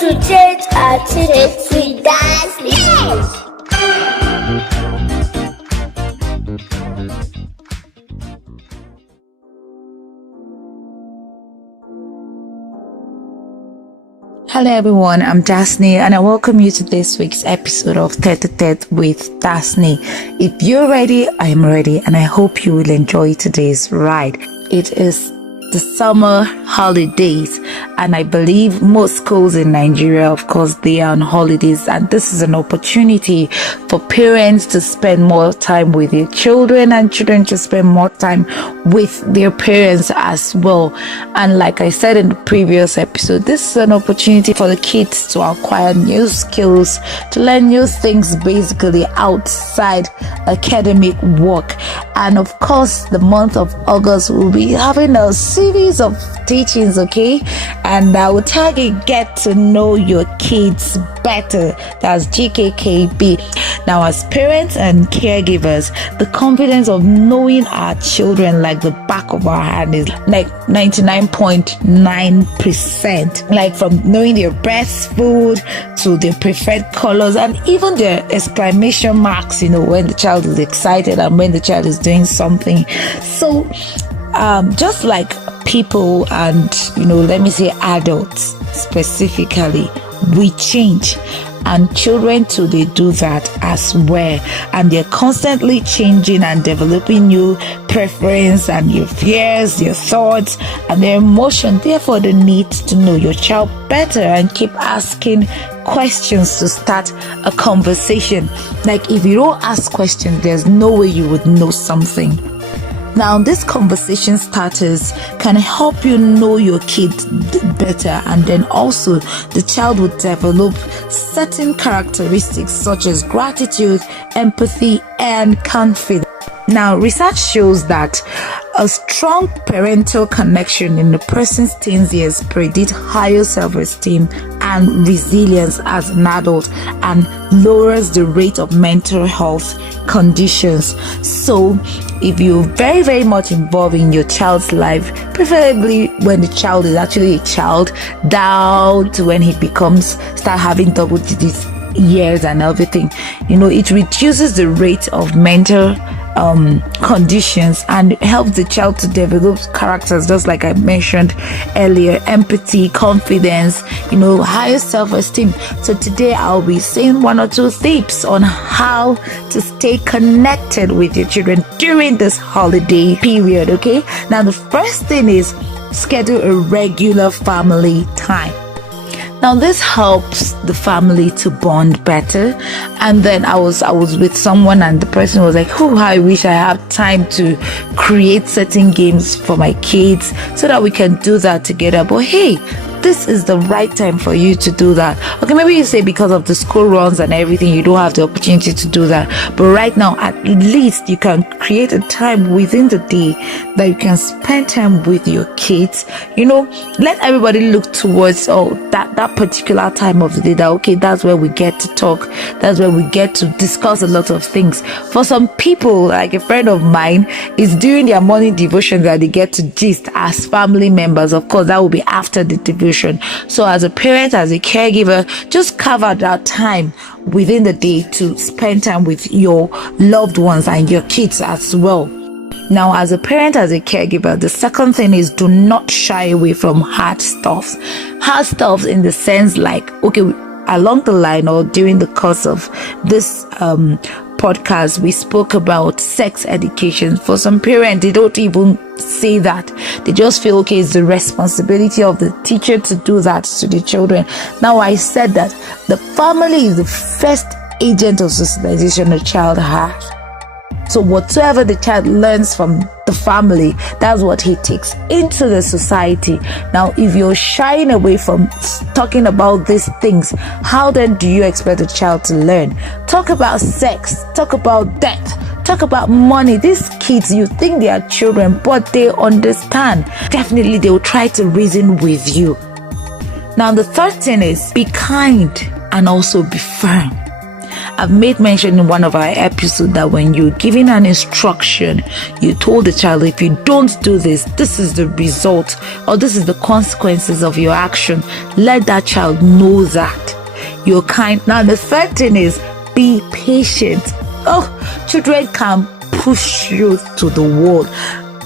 a-tetewithdaseny. Hello everyone, I'm Daseny and I welcome you to this week's episode of a-tetewithdaseny with Daseny. If you're ready, I am ready and I hope you will enjoy today's ride. It is the summer holidays and I believe most schools in Nigeria, of course, they are on holidays, and this is an opportunity for parents to spend more time with their children and children to spend more time with their parents as well. And like I said in the previous episode, this is an opportunity for the kids to acquire new skills, to learn new things basically outside academic work. And of course, the month of August will be having a series of teachings, okay? And I will target get to know your kids better. That's GKKB. Now, as parents and caregivers, the confidence of knowing our children like the back of our hand is like 99.9%. Like from knowing their best food to their preferred colors and even their exclamation marks, when the child is excited and when the child is doing something. So just like people and let me say adults specifically, we change, and children too, they do that as well, and they're constantly changing and developing new preference and your fears, their thoughts and their emotion. Therefore, the need to know your child better and keep asking questions to start a conversation. Like if you don't ask questions, there's no way you would know something. Now, these conversation starters can help you know your kid better, and then also the child will develop certain characteristics such as gratitude, empathy, and confidence. Now, research shows that a strong parental connection in a person's teens years predict higher self-esteem and resilience as an adult and lowers the rate of mental health conditions. So, if you're very, very much involved in your child's life, preferably when the child is actually a child, down to when he start having double digits years and everything, it reduces the rate of mental conditions and helps the child to develop characters, just like I mentioned earlier: empathy, confidence, higher self-esteem. So today I'll be saying one or two tips on how to stay connected with your children during this holiday period. Okay, now the first thing is schedule a regular family time. Now this helps the family to bond better. And then I was with someone and the person was like, I wish I have time to create certain games for my kids so that we can do that together. But hey, this is the right time for you to do that. Okay, maybe you say because of the school runs and everything, you don't have the opportunity to do that. But right now, at least you can create a time within the day that you can spend time with your kids. Let everybody look towards that particular time of the day that, okay, that's where we get to talk. That's where we get to discuss a lot of things. For some people, like a friend of mine, is during their morning devotion that they get to gist as family members. Of course, that will be after the devotion. So as a parent, as a caregiver, just carve out that time within the day to spend time with your loved ones and your kids as well. Now, as a parent, as a caregiver, the second thing is do not shy away from hard stuff. Hard stuff in the sense like, okay, along the line or during the course of this podcast, we spoke about sex education. For some parents, they don't even say that. They just feel, okay, it's the responsibility of the teacher to do that to the children. Now, I said that the family is the first agent of socialization a child has. So whatsoever the child learns from the family, that's what he takes into the society. Now, if you're shying away from talking about these things, how then do you expect a child to learn? Talk about sex, talk about death, talk about money. These kids, you think they are children, but they understand. Definitely, they will try to reason with you. Now, the third thing is be kind and also be firm. I've made mention in one of our episodes that when you're giving an instruction, you told the child, if you don't do this, this is the result, or this is the consequences of your action. Let that child know that you're kind. Now, the third thing is be patient. Children can push you to the wall.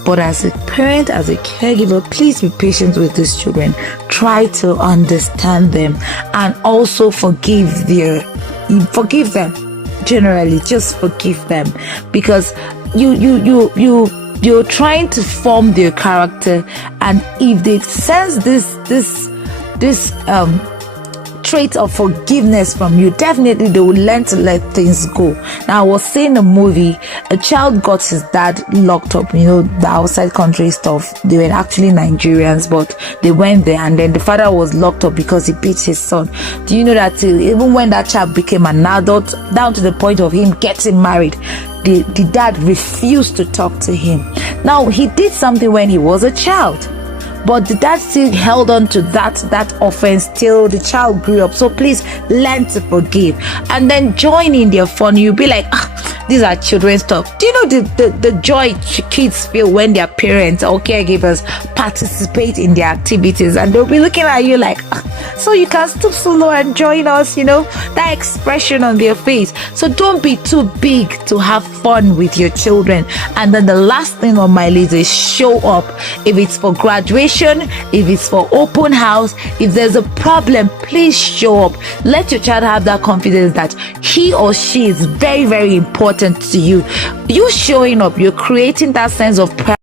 But as a parent, as a caregiver, please be patient with these children. Try to understand them and also forgive them. Generally, just forgive them, because you're trying to form their character, and if they sense this trait of forgiveness from you, definitely they will learn to let things go. Now, I was seeing a movie, a child got his dad locked up, the outside country stuff. They were actually Nigerians, but they went there, and then the father was locked up because he beat his son. Do you know that even when that child became an adult, down to the point of him getting married, the dad refused to talk to him? Now, he did something when he was a child, but the dad still held on to that offense till the child grew up. So please learn to forgive and then join in their fun. You'll be like, these are children's stuff. Do you know the joy kids feel when their parents or caregivers participate in their activities, and they'll be looking at you like, so you can stoop so low and join us, that expression on their face. So don't be too big to have fun with your children. And then the last thing on my list is show up. If it's for graduation, if it's for open house, if there's a problem, please show up. Let your child have that confidence that he or she is very, very important to you. You showing up, you're creating that sense of pride